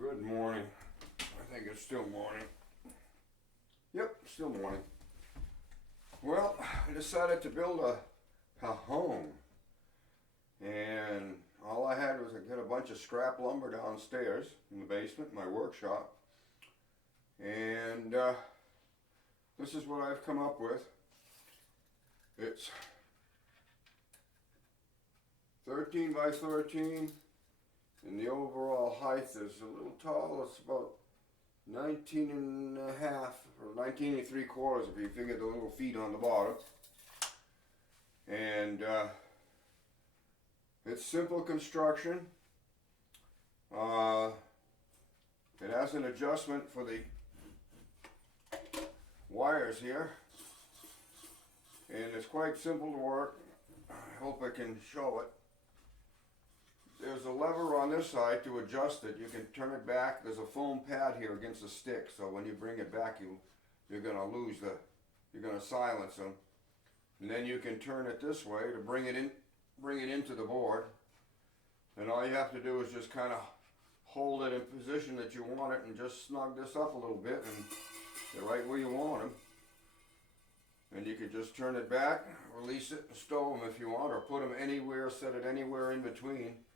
Good morning. I think it's still morning. Yep, still morning. Well, I decided to build a cajon. And all I had was I got a bunch of scrap lumber downstairs in the basement, my workshop. And this is what I've come up with. It's 13 by 13. And the overall height is a little tall. It's about 19 and a half or 19 and 3/4 if you figure the little feet on the bottom. And it's simple construction. It has an adjustment for the wires here. And it's quite simple to work. I hope I can show it. There's a lever on this side to adjust it. You can turn it back. There's a foam pad here against the stick, so when you bring it back, you're gonna silence them. And then you can turn it this way to bring it into the board. And all you have to do is just kind of hold it in position that you want it, and just snug this up a little bit, and they're right where you want them. And you can just turn it back, release it, and stow them if you want, or put them anywhere, set it anywhere in between.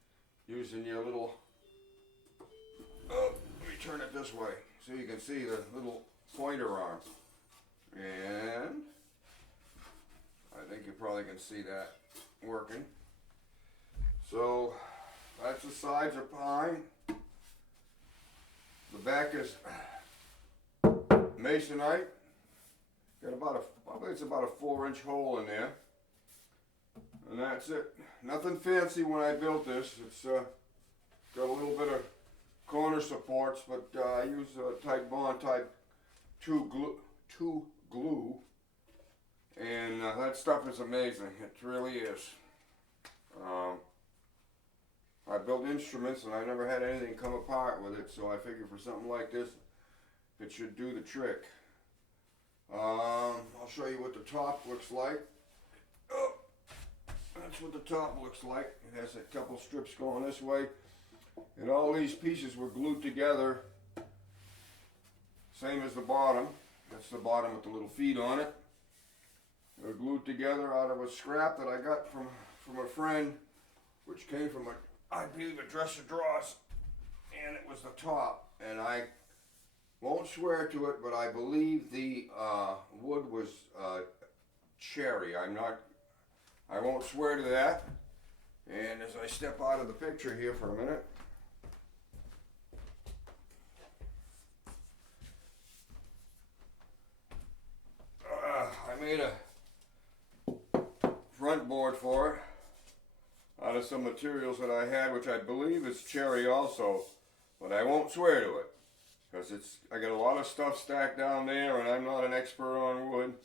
Using your little, let me turn it this way so you can see the little pointer arm. And I think you probably can see that working. So that's the sides are pine. The back is masonite. Got probably it's about a 4-inch hole in there. And that's it. Nothing fancy when I built this. It's got a little bit of corner supports, but I use Type Bond Type 2 glue. And that stuff is amazing. It really is. I built instruments and I never had anything come apart with it, so I figured for something like this, it should do the trick. I'll show you what the top looks like. That's what the top looks like. It has a couple strips going this way. And all these pieces were glued together. Same as the bottom. That's the bottom with the little feet on it. They're glued together out of a scrap that I got from a friend, which came from I believe a dresser drawers. And it was the top. And I won't swear to it, but I believe the wood was cherry. I won't swear to that. And as I step out of the picture here for a minute, I made a front board for it out of some materials that I had, which I believe is cherry also, but I won't swear to it because I got a lot of stuff stacked down there, and I'm not an expert on wood.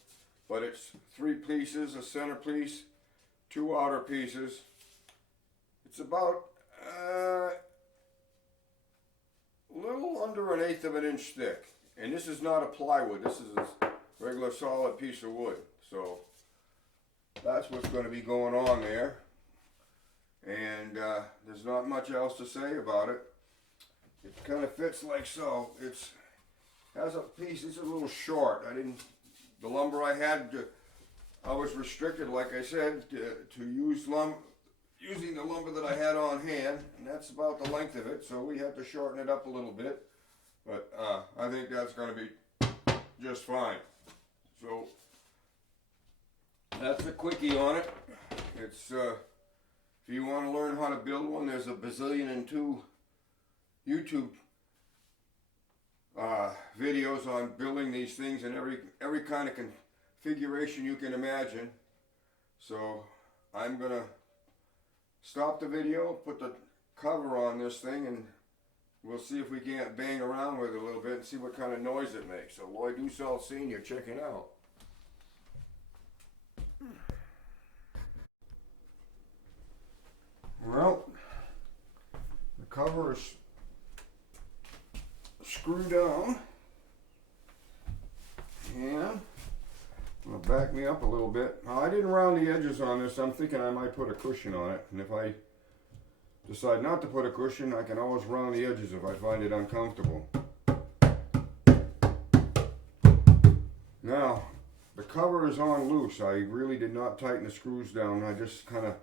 But it's 3 pieces, a center piece, 2 outer pieces. It's about a little under 1/8 of an inch thick. And this is not a plywood, this is a regular solid piece of wood. So that's what's going to be going on there. And there's not much else to say about it. It kind of fits like so. It has a piece, it's a little short. The lumber I had, I was restricted, like I said, to using the lumber that I had on hand, and that's about the length of it, so we had to shorten it up a little bit, but I think that's going to be just fine. So that's a quickie on it. It's if you want to learn how to build one, there's a bazillion and 2 YouTube videos on building these things in every kind of configuration you can imagine. So I'm gonna stop the video, put the cover on this thing, and we'll see if we can't bang around with it a little bit and see what kind of noise it makes. So Lloyd Dussault Sr. checking out. Well, the cover is screwed down, and it'll back me up a little bit. Now, I didn't round the edges on this. I'm thinking I might put a cushion on it, and if I decide not to put a cushion, I can always round the edges if I find it uncomfortable. Now, the cover is on loose. I really did not tighten the screws down. I just kind of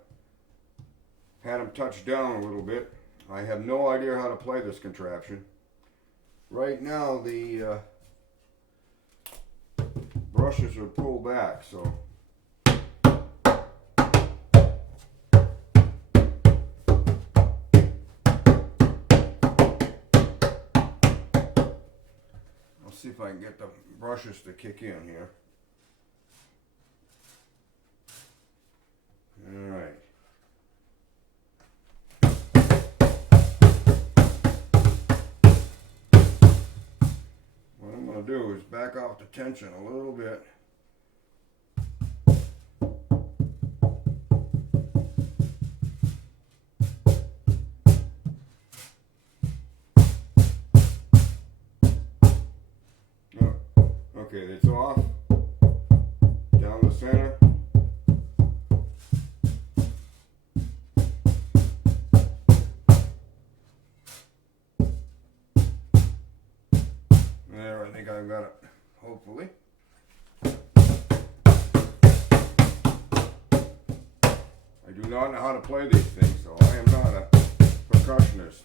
had them touched down a little bit. I have no idea how to play this contraption. Right now, the brushes are pulled back, so I'll see if I can get the brushes to kick in here. All right. What I'm going to do is back off the tension a little bit. Okay, it's off. Down the center. There, I think I've got it, hopefully. I do not know how to play these things, so I am not a percussionist.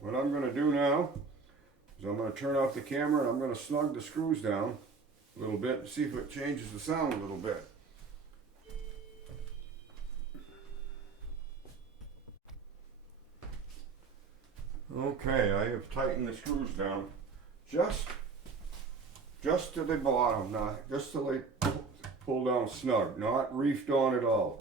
What I'm going to do now is I'm going to turn off the camera and I'm going to snug the screws down a little bit and see if it changes the sound a little bit. Okay, I have tightened the screws down just to the bottom, just till they pull down snug, not reefed on at all.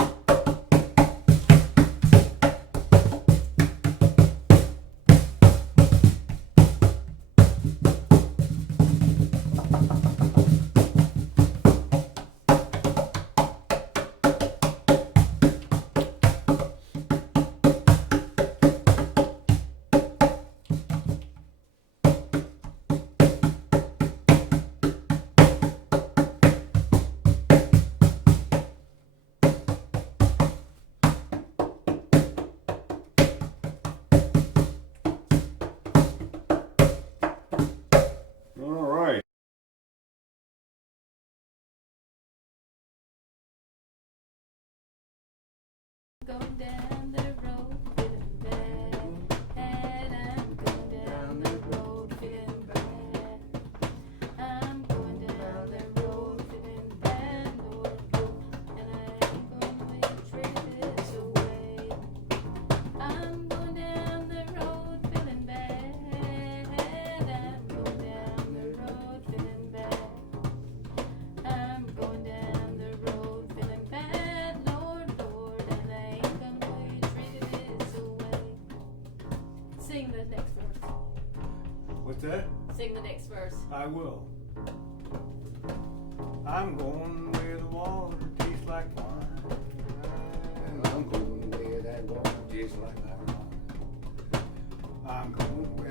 Going down the road feeling bad. I'm going down the road feeling bad. I'm going down the road feeling bad, Lord, and I ain't gonna trade this away. I'm going down the road feeling bad. I'm going down the road feeling bad. I'm going down the road feeling bad, Lord, and I ain't gonna trade this away. Sing the next verse. What's that? Sing the next verse. I will. I'm going where the water tastes like wine. I'm going where that water tastes like wine. I'm going where